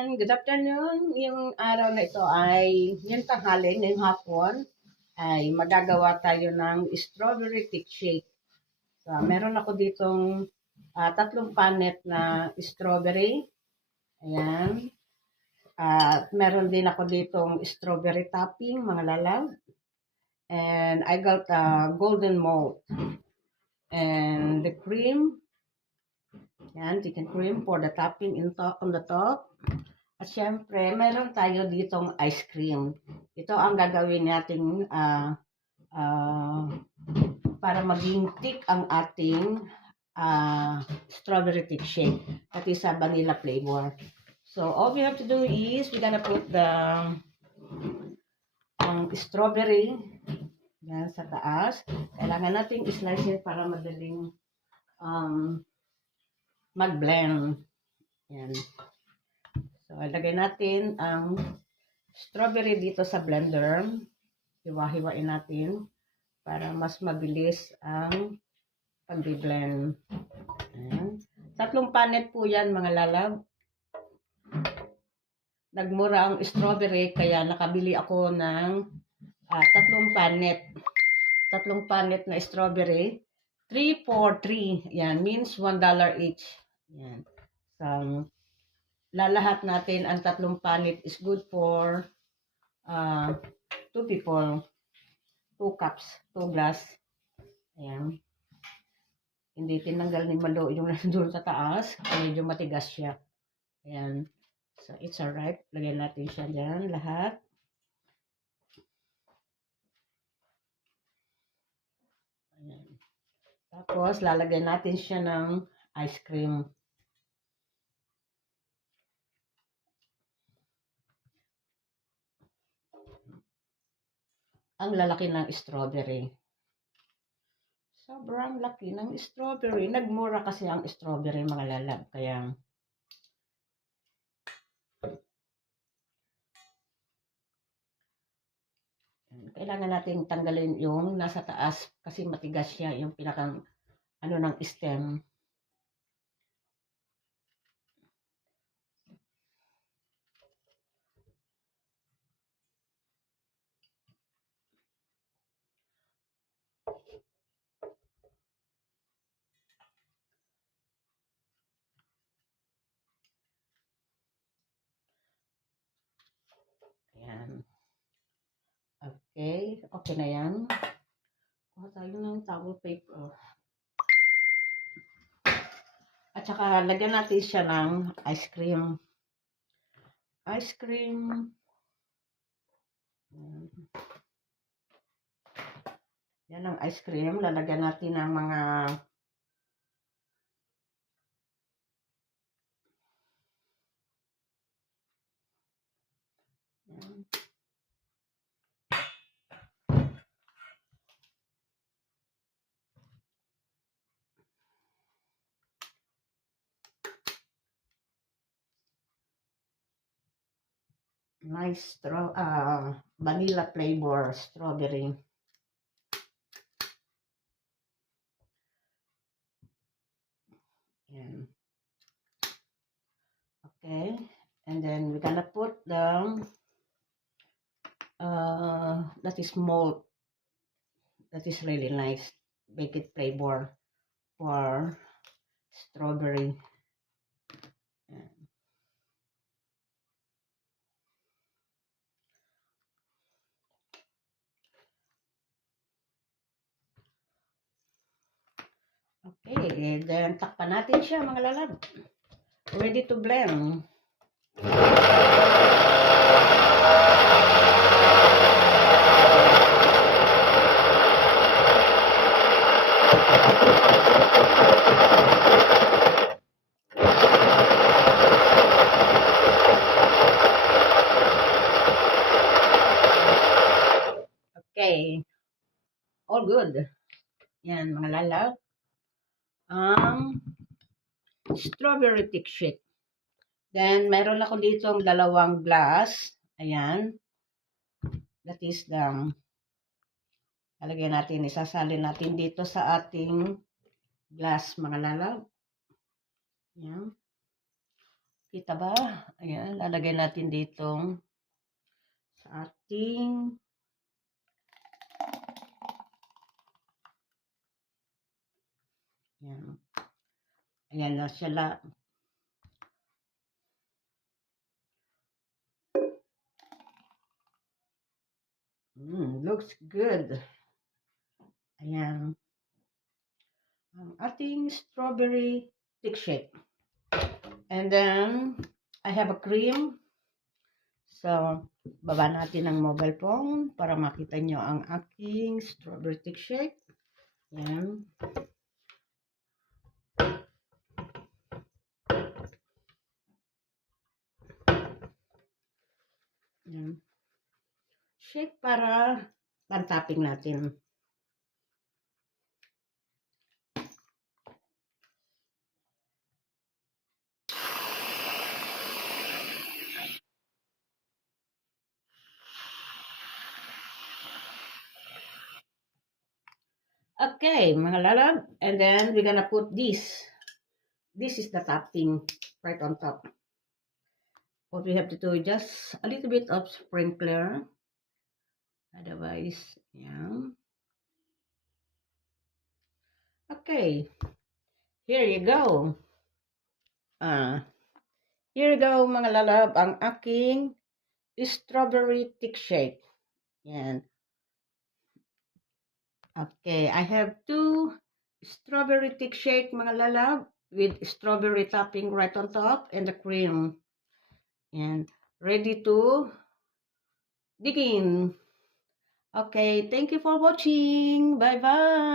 Good afternoon. Yung araw na ito ay yung tanghali, ngayong hapon ay magagawa tayo ng strawberry thick shake. So, meron ako ditong tatlong panet na strawberry. Ayan. At meron din ako ditong strawberry topping, mga lalaw. And I got golden malt. And the cream. Yan, chicken cream for the topping on the top. At syempre, meron tayo ditong ice cream. Ito ang gagawin nating para maging thick ang ating strawberry thick shake. That is a vanilla flavor. So, all we have to do is we're gonna put the strawberry yan sa taas. Kailangan nating i-slice it para madaling mag-blend. Yan. So, ilagay natin ang strawberry dito sa blender. Hiwa-hiwain natin para mas mabilis ang pag-blend. Tatlong panet po yan, mga lalab. Nagmura ang strawberry, kaya nakabili ako ng tatlong panet. Tatlong panet na strawberry. 3 for 3. Yan, means $1 each. Yan. So, lalahat natin ang tatlong panet is good for 2 people. 2 cups, 2 glass. Ayan. Hindi tinanggal ni Malo yung nandun sa taas. Medyo matigas siya. Ayan. So, it's alright. Lagyan natin siya dyan, lahat. Ayan. Tapos, lalagyan natin siya ng ice cream. Ang lalaki ng strawberry. Sobrang laki ng strawberry. Nagmura kasi ang strawberry, mga lalab. Kaya, kailangan natin tanggalin yung nasa taas kasi matigas siya, yung pinakang ng stem. Ayan. Okay. Okay na yan. Kuha tayo ng towel paper. At saka, lagyan natin siya ng ice cream. Ice cream. Yan ang ice cream. Lalagyan natin ng mga nice vanilla flavor strawberry. Yan. Okay. And then we're gonna put the that is malt. That is really nice. Make it flavor for strawberry. Okay, then takpan natin siya, mga lalab. Ready to blend. Okay. All good. Yan, mga lalab. Strawberry thick shake. Then, meron ako dito ang 2 glass. Ayan. That is the lalagyan natin, isasalin natin dito sa ating glass, mga lalab. Ayan. Kita ba? Ayan, lalagay natin ditong sa ating ayan. Ayan na siya. Looks good. Ayan. Ang ating strawberry thick shake. And then, I have a cream. So, baba natin ang mobile phone para makita nyo ang aking strawberry thick shake. Ayan. Ayan. Shake para pan-topping natin. Okay, mga lalab. And then, we're gonna put this. This is the topping right on top. What we have to do is just a little bit of sprinkler. Otherwise, yeah. Okay. Here you go. Here you go, mga lalab, ang aking strawberry thick shake. Yan. Okay, I have 2 strawberry thick shake, mga lalab, with strawberry topping right on top and the cream. And ready to dig in. Okay, thank you for watching. Bye-bye.